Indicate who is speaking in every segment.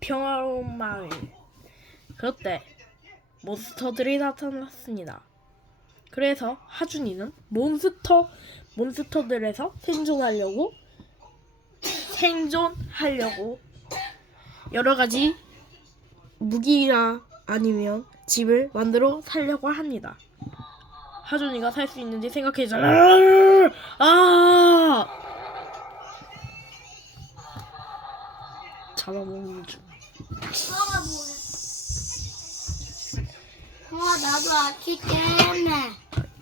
Speaker 1: 평화로운 마을. 그때 몬스터들이 나타났습니다. 그래서 하준이는 몬스터 몬스터들에서 생존하려고 생존하려고 여러 가지 무기나 아니면 집을 만들어 살려고 합니다. 하준이가 살 수 있는지 생각해잖아. 잡아먹는 중.
Speaker 2: 형아 나도 아기 때문에.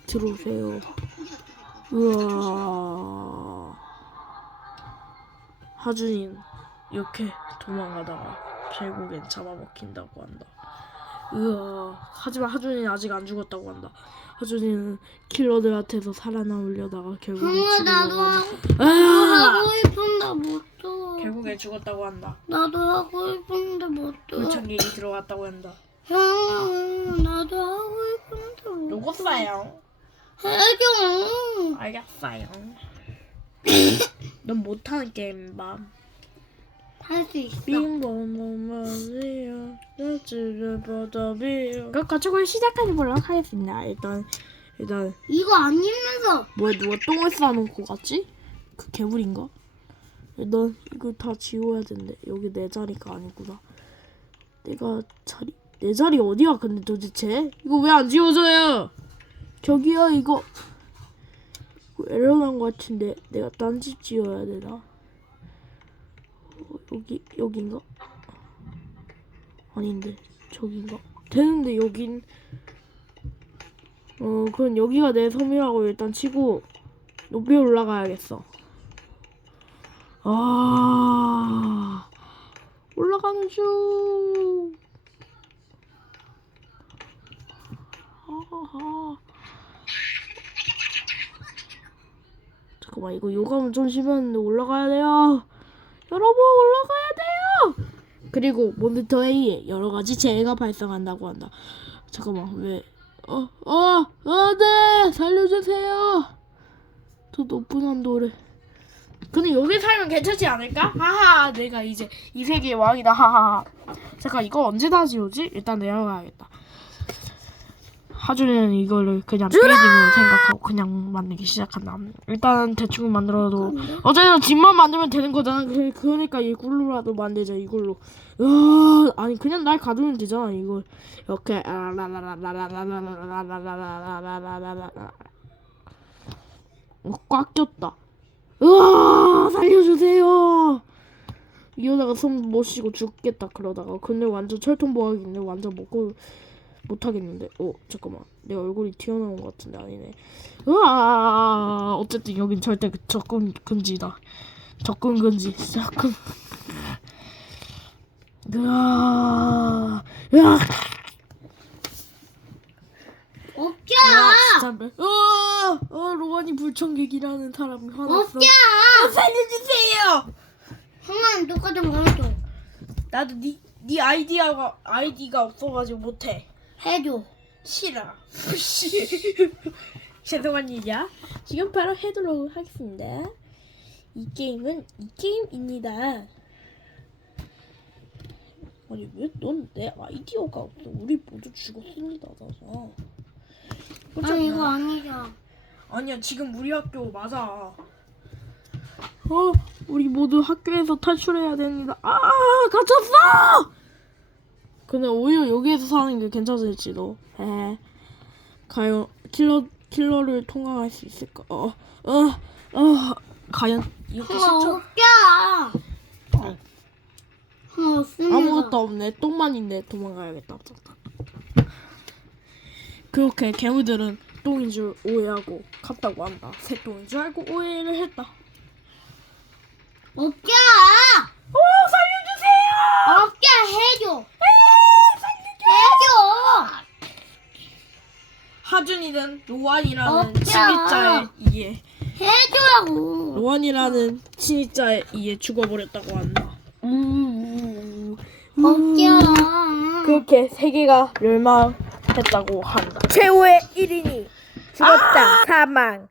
Speaker 1: 들어오세요. 우와. 하준이는 이렇게 도망가다가 결국엔 잡아먹힌다고 한다. 우와. 하지만 하준이는 아직 안 죽었다고 한다. 하준이는 킬러들한테서 살아남으려다가 결국엔
Speaker 2: 형아
Speaker 1: 죽은
Speaker 2: 나도
Speaker 1: 거고 한다.
Speaker 2: 하고,
Speaker 1: 아! 결국엔 죽었다고 한다.
Speaker 2: 나도 하고 싶은데 못 줘.
Speaker 1: 물청객이 들어갔다고 한다.
Speaker 2: 형아 나도 하고 싶은데 못
Speaker 1: 누구어요
Speaker 2: 해줘.
Speaker 1: 알겠어요. 넌 못하는 게임 봐.
Speaker 2: 할수 있어.
Speaker 1: 빙봉봉봉이야 나지를 받아비요 그 가축을 시작해보도록 하겠습니다 일단 일단
Speaker 2: 이거 안 입면서
Speaker 1: 뭐야 누가 똥을 싸놓고 갔지? 그 개불인가? 일단 이거 다 지워야 된대. 여기 내 자리가 아니구나. 내가 자리 내 자리 어디야 근데 도대체? 이거 왜 안 지워져요? 저기요 이거. 이거 에러 난것 같은데 내가 딴 집 지어야 되나? 어, 여기 여긴가? 아닌데 저긴가? 되는데 여긴. 어 그럼 여기가 내 섬이라고 일단 치고 높이 올라가야겠어 아 올라가는 중 아하. 잠깐만 이거 요감은 좀 심했는데 올라가야 돼요 여러분 올라가야 돼요 그리고 몬스터 A에 여러 가지 재해가 발생한다고 한다 잠깐만 왜 어, 어, 어, 네, 살려주세요. 저 높은 한도를. 근데 여기 살면 괜찮지 않을까? 하하, 내가 이제 이 세계의 왕이다. 하하. 잠깐 이거 언제 다 지우지? 일단 내려가야겠다. 하준이는 이거를 그냥 빌딩으로 생각하고 그냥 만들기 시작한다. 일단 대충 만들어도 어쨌든 집만 만들면 되는 거잖아. 그- 그러니까 이걸로라도 만들자. 이걸로. 으, 아니 그냥 날 가두면 되잖아. 이걸 이렇게 어, 꽉 꼈다. 으아 살려주세요. 이러다가 손 못 쉬고 죽겠다 그러다가 근데 완전 철통보하겠네 완전 먹고 못하겠는데. 어 잠깐만. 내 얼굴이 튀어나온 것 같은데 아니네. 으아 어쨌든 여긴 절대 그 접근 금지다. 접근 금지. 접근 으아 으아.
Speaker 2: 없자.
Speaker 1: 진짜 으아 어 로안이 불청객이라는 사람이 화났어
Speaker 2: 없자.
Speaker 1: 아, 살려주세요
Speaker 2: 형아는 똑같은 거 해줘.
Speaker 1: 나도 네, 네 아이디어가 아이디가 없어가지고 못해
Speaker 2: 해줘.
Speaker 1: 싫어. 죄송한 일이야. 지금 바로 해도록 하겠습니다. 이 게임은 이 게임입니다. 아니 왜 넌 내 아이디어가 없어? 우리 모두 죽었습니다. 나서.
Speaker 2: 아니 이거 아니죠.
Speaker 1: 아니야 지금 우리 학교 맞아. 어 우리 모두 학교에서 탈출해야 됩니다. 아 갇혔어. 근데 오히려 여기에서 사는 게 괜찮을지도. 에 과연 킬러 킬러를 통과할 수 있을까? 어어어 어, 어, 과연 이렇게. 어.
Speaker 2: 형아 없습니다.
Speaker 1: 아무것도 없네. 똥만 있네. 도망가야겠다. 그렇게 괴물들은 똥인 줄 오해하고 갔다고 한다. 새똥인 줄 알고 오해를 했다.
Speaker 2: 없자.
Speaker 1: 오 살려주세요!
Speaker 2: 없자 해줘. 해줘.
Speaker 1: 하준이는 로안이라는
Speaker 2: 없죠.
Speaker 1: 친입자에 의해
Speaker 2: 해줘라고.
Speaker 1: 로안이라는 친입자에 의해 죽어버렸다고 한다. 음,
Speaker 2: 없자.
Speaker 1: 그렇게 세계가 멸망했다고 한다. 최후의 1인이 죽었다. 사망.